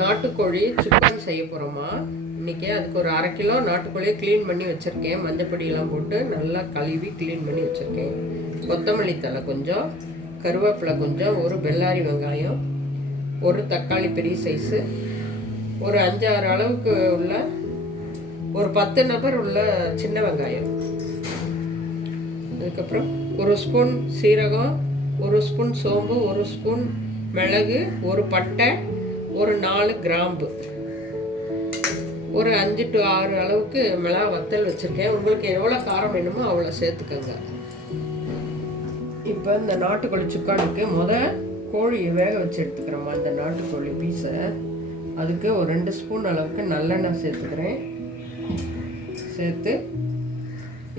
நாட்டுக்கோழி சிக்கன் செய்ய போகிறோமா இன்றைக்கி. அதுக்கு ஒரு 1/2 கிலோ நாட்டுக்கோழியை க்ளீன் பண்ணி வச்சுருக்கேன். மஞ்சப்பொடியெல்லாம் போட்டு நல்லா கழுவி க்ளீன் பண்ணி வச்சுருக்கேன். கொத்தமல்லி தழை கொஞ்சம், கருவேப்பிலை கொஞ்சம், ஒரு பெல்லாரி வெங்காயம், ஒரு தக்காளி பெரிய சைஸு, ஒரு 5-6 அளவுக்கு உள்ள ஒரு 10 நபர் உள்ள சின்ன வெங்காயம். அதுக்கப்புறம் ஒரு ஸ்பூன் சீரகம், ஒரு ஸ்பூன் சோம்பு, ஒரு ஸ்பூன் மிளகு, ஒரு பட்டை, ஒரு 4 கிராம்பு, ஒரு 5 to 6 அளவுக்கு மிளகா வத்தல் வச்சுருக்கேன். உங்களுக்கு எவ்வளோ காரம் வேணுமோ அவ்வளோ சேர்த்துக்கோங்க. இப்போ இந்த நாட்டுக்கோழி சிக்கனுக்கு கோழியை வேக வச்சு எடுத்துக்கிறோமா. இந்த நாட்டுக்கோழி பீஸை அதுக்கு ஒரு 2 ஸ்பூன் அளவுக்கு நல்லெண்ணெய் சேர்த்துக்கிறேன். சேர்த்து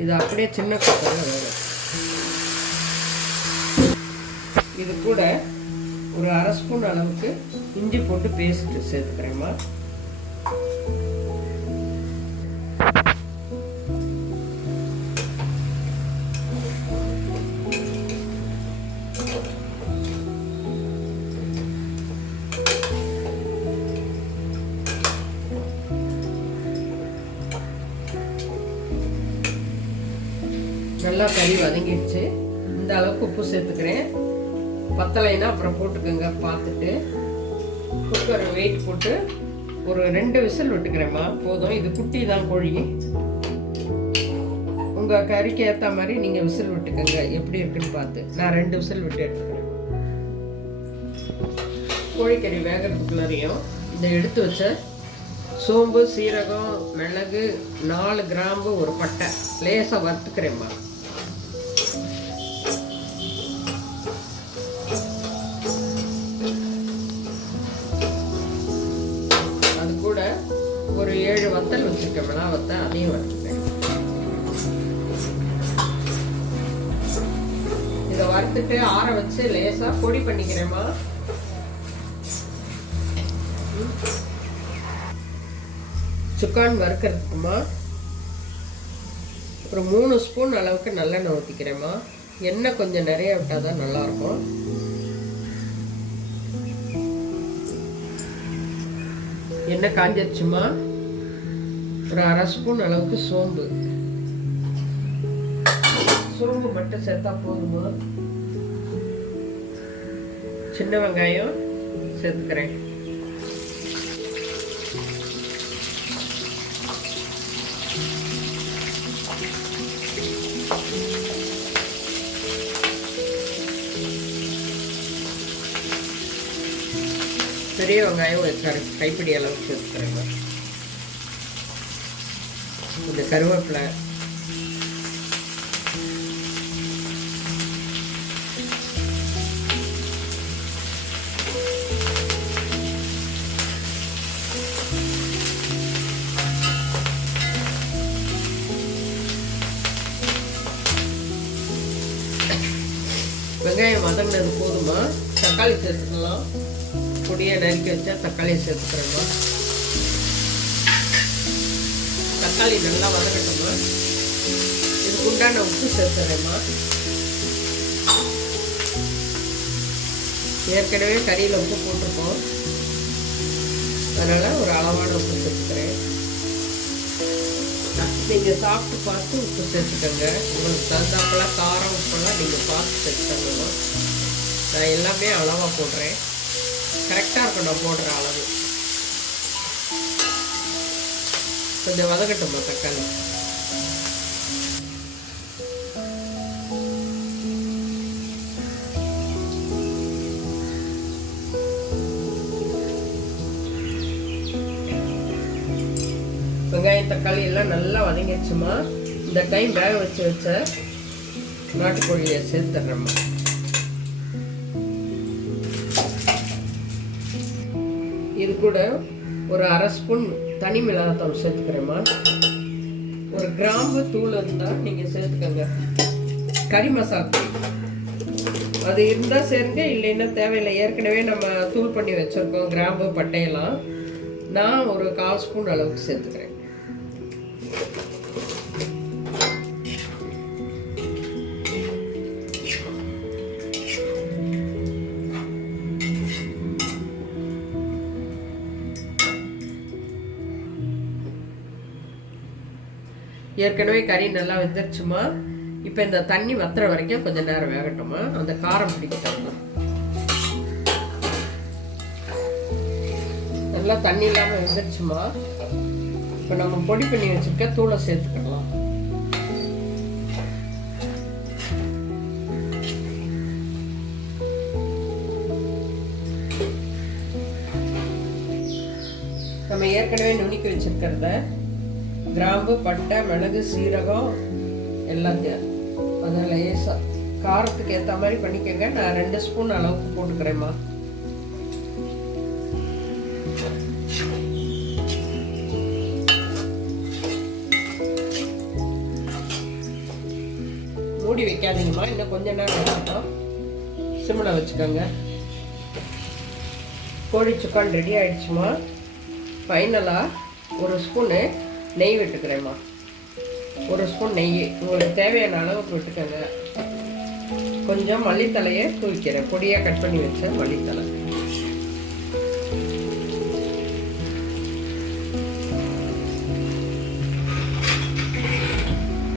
இது அப்படியே சின்ன குக்கரில் வேகும். இது கூட ஒரு 1/2 ஸ்பூன் அளவுக்கு இஞ்சி போட்டு பேஸ்ட்டு சேர்த்துக்கிறேம்மா. நல்லா கறி வதங்கிடுச்சு. இந்த அளவுக்கு உப்பு சேர்த்துக்கிறேன். பத்தலைன்னா அப்புறம் போட்டுக்கோங்க பார்த்துட்டு. குக்கரை வெயிட் போட்டு ஒரு 2 விசில் விட்டுக்கிறேம்மா. போதும். இது குட்டி தான் கோழி. உங்கள் கறிக்கு ஏற்ற மாதிரி நீங்கள் விசில் விட்டுக்கோங்க. எப்படி இருக்குன்னு பார்த்து. நான் 2 விசில் விட்டு எடுத்துக்கிறேன். கோழிக்கறி வேகிறதுக்குள்ளரையும் இந்த எடுத்து வச்ச சோம்பு, சீரகம், மிளகு, 4 கிராம்பு, ஒரு பட்டை லேசாக வறுத்துக்கிறேம்மா. அது கூட ஒரு 7 வத்தல் வச்சுருக்கேன். மிளகா வத்தல் அதையும் வறுத்துக்கிறேன். இதை வறுத்துட்டு ஆற வச்சு லேசாக பொடி பண்ணிக்கிறேம்மா. சிக்கன் வறுக்கிறதுக்குமா ஒரு 3 ஸ்பூன் அளவுக்கு நல்லெண்ணெய் ஊற்றிக்கிறேம்மா. எண்ணெய் கொஞ்சம் நிறைய விட்டால் தான் நல்லாயிருக்கும். எண்ணெய் காஞ்சிருச்சுமா. ஒரு 1/2 ஸ்பூன் அளவுக்கு சோம்பு மட்டும் சேர்த்தா போதுமா. சின்ன வெங்காயம் சேர்த்துக்கிறேன். பெரிய வெங்காயம் ஒரு கைப்பிடி அளவுக்கு சேர்த்துக்கிறேங்க. இந்த கருவேப்பிலை, வெங்காயம் வதங்கினது போதுமா. தக்காளி சேர்த்துக்கலாம். பொடியை நறுக்கி வச்சா தக்காளியை சேர்த்துக்கிறோமா. தக்காளி நல்லா வதங்கட்டுமா. இதுக்கு உண்டான உப்பு சேர்த்துறேம்மா. ஏற்கனவே கறியில் உப்பு போட்டிருக்கோம், அதனால் ஒரு அளவான உப்பு சேர்த்துக்கிறேன். நீங்கள் சாப்பிட்டு பார்த்து உப்பு சேர்த்துக்கோங்க. உங்களுக்கு தகுந்தாப்பெல்லாம் காரம் உப்பெல்லாம் நீங்கள் பார்த்து சேர்த்துக்கோங்க. நான் எல்லாமே அளவாக போடுறேன். கரெக்டாக இருக்கும் நான் போடுற அளவு. கொஞ்சம் வதக்கட்டுமா தக்காளி. வெங்காயம் தக்காளி எல்லாம் நல்லா வதங்கிடுச்சுமா. இந்த டைம் வேக வச்ச நாட்டுக்கோழியை சேர்த்துடுறேம்மா. இது கூட ஒரு 1/2 ஸ்பூன் தனி மிளகாத்தூள் சேர்த்துக்கிறேம்மா. ஒரு கிராம்பு தூள் இருந்தால் நீங்கள் சேர்த்துக்கோங்க. கறி மசாலா அது இருந்தால் சேருங்க, இல்லைன்னா தேவையில்லை. ஏற்கனவே நம்ம தூள் பண்ணி வச்சுருக்கோம் கிராம்பு பட்டையெல்லாம். நான் ஒரு 1/4 ஸ்பூன் அளவுக்கு சேர்த்துக்கிறேன். ஏற்கனவே கறி நல்லா வெந்துருச்சுமா. இப்போ இந்த தண்ணி வத்துற வரைக்கும் கொஞ்சம் நேரம் வேகட்டுமா, அந்த காரம் பிடிக்கட்டாமா. நல்லா தண்ணி இல்லாமல் வெந்துருச்சுமா. இப்போ நம்ம பொடி பண்ணி வச்சுருக்க தூளை சேர்த்துக்கலாம். நம்ம ஏற்கனவே நுணுக்கி வச்சிருக்கிறத கிராம்பு, பட்டை, மிளகு, சீரகம் எல்லாத்தையும் அதை லேசாக காரத்துக்கு ஏற்ற மாதிரி பண்ணிக்கோங்க. நான் 2 ஸ்பூன் அளவுக்கு போட்டுக்கிறேம்மா. மூடி வைக்காதீங்கம்மா, இன்னும் கொஞ்ச நேரம் வச்சுட்டோம். சிம்மில் வச்சுக்கோங்க. கோழி சுக்கான் ரெடி ஆயிடுச்சுமா. ஃபைனலாக 1 ஸ்பூனு நெய் விட்டுக்கிறேம்மா. 1 ஸ்பூன் நெய் உங்களுக்கு தேவையான அளவுக்கு விட்டுக்கோங்க. கொஞ்சம் மல்லித்தலையை தூவிக்கிறேன், பொடியாக கட் பண்ணி வச்ச மல்லித்தலை.